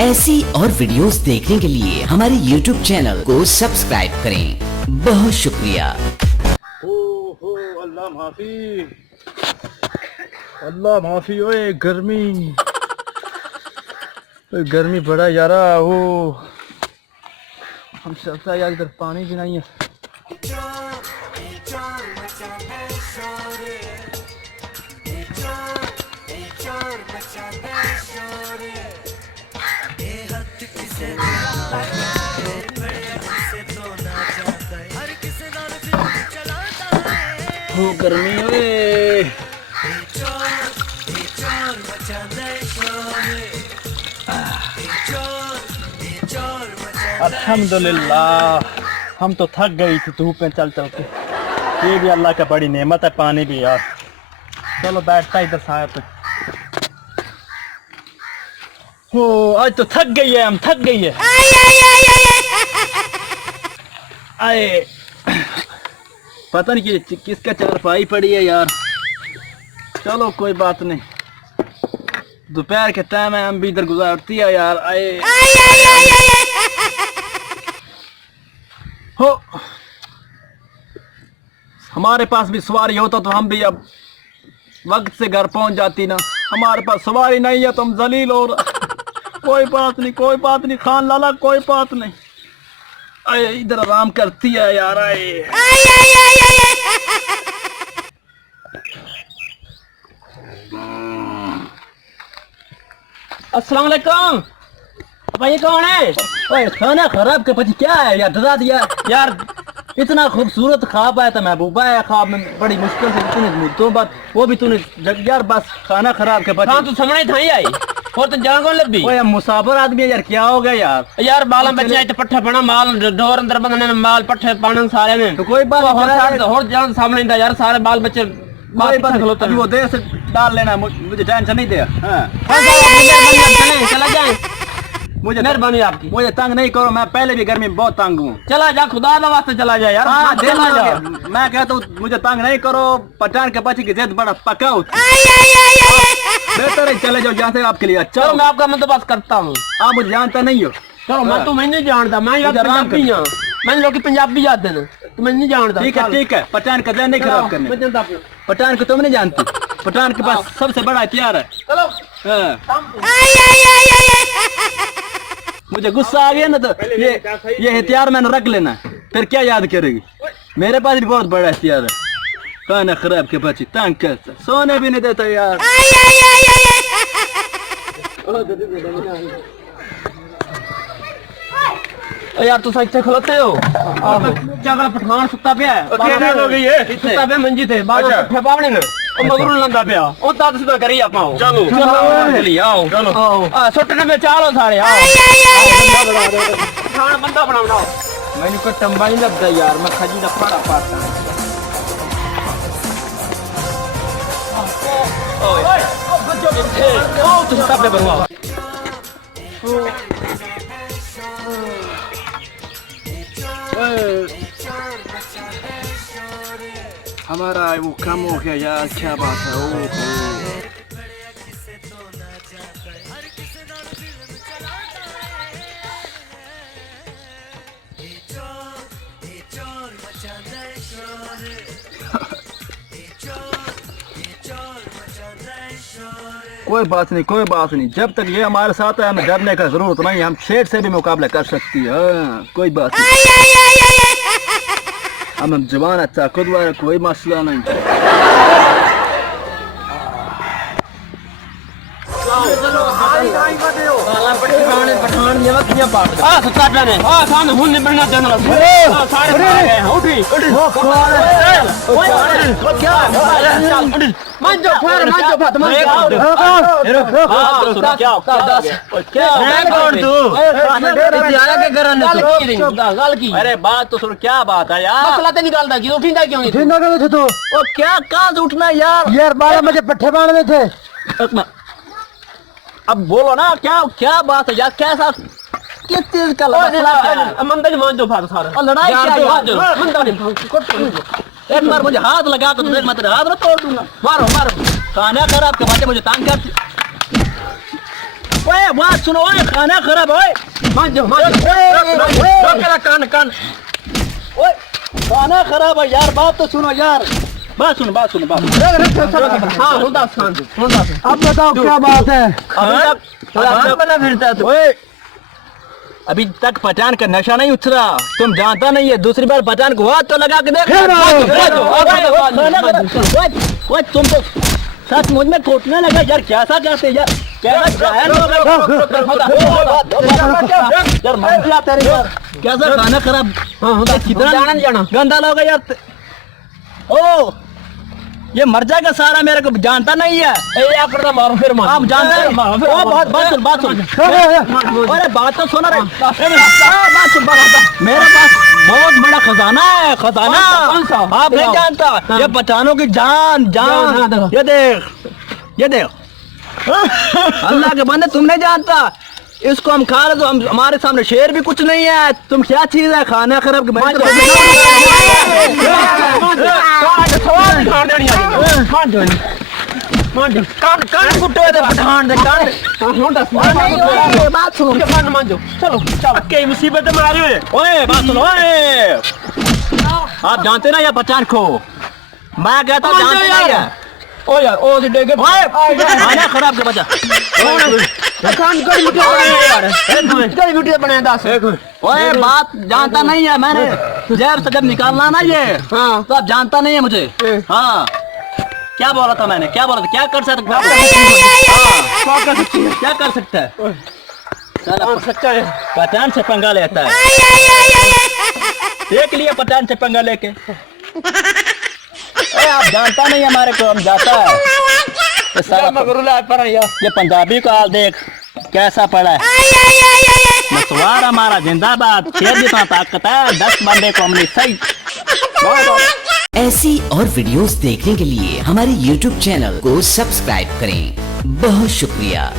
ऐसी और वीडियोस देखने के लिए हमारे YouTube चैनल को सब्सक्राइब करें। बहुत शुक्रिया। हो अल्लाह माफी, अल्लाह माफी। ओए गर्मी बड़ा यारा। हो हम चलता यार, इधर पानी भी नहीं है। हो गर्मी ओए। अल्हम्दुलिल्लाह, हम तो थक गई थी धूप में चल चल के। ये भी अल्लाह का बड़ी नेमत है, पानी भी यार। चलो बैठता इधर साहब पे। हो आज तो थक गई है, हम थक गई है। आए पता नहीं कि किसका चारपाई पड़ी है यार। चलो कोई बात नहीं, दोपहर के टाइम है, हम भी इधर गुजारती है यार। आए हो, हमारे पास भी सवारी होता तो हम भी अब वक्त से घर पहुंच जाती ना। हमारे पास सवारी नहीं है तो हम जलील और कोई बात नहीं, कोई बात नहीं खान लाला, कोई बात नहीं। आए इधर आराम करती है यार। आए अस्सलाम वालेकुम भाई, ये कौन है? ओए खाना खराब के पति क्या है यार, डरा दिया यार इतना खूबसूरत ख्वाब आया था महबूबा है, ख्वाब में बड़ी मुश्किल से तूने मुद्दों बात वो भी तूने यार, बस खाना खराब के पति। हाँ तू समझ था ही आई और तो जगह कौन लब्बी? ओए हम मुसाफिर आदमी है यार, क्या हो गया यार? यार बाला बच्चे तो पट्ठे पड़ा माल डोर अंदर बंधने में माल पट्ठे पाने सारे ने तो कोई बात और जान सामने था यार, सारे बाल बच्चे कोई बात नहीं, वो देर से डाल लेना, मुझे टेंशन नहीं दे। चला जाए, मुझे मेहरबानी आपकी। मुझे तंग नहीं करो, मैं पहले भी गर्मी में बहुत तंग हूँ। चला जा, खुदा का वास्ते चला जा यार। हाँ, चला जा। मैं कहता हूँ मुझे तंग नहीं करो, पठान के बच्चे की जिद बड़ा पकाओ। बेहतर है चले जाओ यहाँ से, आपके लिए अच्छा। चलो मैं आपका बंदोबस्त करता हूँ। आप मुझे जानता नहीं हो। चलो मैं तो नहीं जानता, मैं पंजाबी हूँ, मैंने लोग पंजाबी जाते हैं, तो मैं नहीं जानता। ठीक है, पठान का ध्यान नहीं खराब करने। मैं जानता हूँ पठान को तुम नहीं जानती, पठान के पास सबसे बड़ा हथियार है। चलो मुझे गुस्सा आ गया ना तो ये हथियार मैंने रख लेना, फिर क्या याद करेगी? मेरे पास भी बहुत बड़ा हथियार है। खाना खराब के बच्चे तंग करता, सोने भी नहीं देता यार। यार तू सच्चे खलोते हो? क्या पठान सुता पे है, सुता पे मंजी थे बाहर पट्ठे पावने ने ओ मगरू लंदा पे ओ तात सुधा करी आपा। चलो चलो आओ, चलो आ सुटने में चालो सारे आओ। पठान बंदा बनाओ। मैंने को टंबा नहीं लगता यार, मैं खजी दा पाड़ा पाता। ओए ओ बच्चों ओ तू सुता पे बनवाओ। हमारा वो कम हो गया यार, क्या बात है? कोई बात नहीं, कोई बात नहीं, जब तक ये हमारे साथ है हमें डरने का जरूरत नहीं। हम शेर से भी मुकाबला कर सकती है। कोई बात नहीं, हम जवान अच्छा ताकतवर है, कोई मसला नहीं। पठान ये वक्त यहाँ पाट आ सुता पे आ सामने हुन नहीं बनना जानला सारे आ गए उठी क्या मंजो फार तुम क्या मैं कौन तू यार के घरन गल की? अरे बात तो सुन, क्या बात है यार? मसला तो निकालता क्यों उठिंदा क्यों नहीं? उठिंदा क्यों थे तू? ओ क्या कहां से उठना यार? यार 12 बजे पट्ठे बांधने थे। अब बोलो ना, क्या बात है यार? कैसा किस चीज का मसला है? मंदा मान जो फार सारा लड़ाई क्या है? मंदा नहीं एक बार मुझे हाथ लगा तो देख, मैं तेरे हाथ में तोड़ दूंगा। मारो खाना खराब के बाद मुझे तंग कर। ओए बात सुनो, ओए खाना खराब, ओए मान जाओ कान ओए खाना खराब है यार, बात तो सुनो यार, बात सुनो हाँ हुदास खान अब बताओ क्या बात है। बना फिरता तू ओए अभी तक पठान का नशा नहीं उतरा, तुम जानता नहीं है, दूसरी बार पठान को हाथ तो लगा के देख। ओए तुम तो सच मुझ में कोटने लगा यार, कैसा कहते यार, कैसा खाना खराब, कितना जाना गंदा लोग यार। ओ ये मर जाएगा सारा, मेरे को जानता नहीं है। मारो फिर आप जानते हैं, ओ बात सुन अरे बात तो सुना रे, बात सुन, मेरे पास बहुत बड़ा खजाना है, खजाना। कौन सा? आप नहीं जानता, ये पठानों की जान, ये देख अल्लाह के बंदे, तुम नहीं जानता, इसको हम खा रहे तो हम, हमारे सामने शेर भी कुछ नहीं है, तुम क्या चीज है खाना खराब के बात सुनो, चलो मुसीबत में आ रही है। ओए बात सुनो, ओए आप जानते ना ये पठान को, मैं कहता हूँ जानते नहीं है। ओ यार ओ डेगे खाना खराब के बचा खान कड़ी वीडियो बनाया 10। ओए बात जानता नहीं है, मैंने जेब से जब निकालना ना ये, हाँ तो आप जानता नहीं है मुझे। हाँ क्या बोला था मैंने, क्या बोला था, क्या कर सकता, क्या कर सकता है, सच्चा है पठान से पंगा लेता है, देख लिया पठान से पंगा लेके। आप जानता नहीं हमारे को, हम जाता है ये सारा, ये पंजाबी का हाल देख कैसा पड़ा है, मसवार हमारा जिंदाबाद, शेर जितना ताकत है, 10 बंदे को हमने सही। ऐसी और वीडियोस देखने के लिए हमारे YouTube चैनल को सब्सक्राइब करें। बहुत शुक्रिया।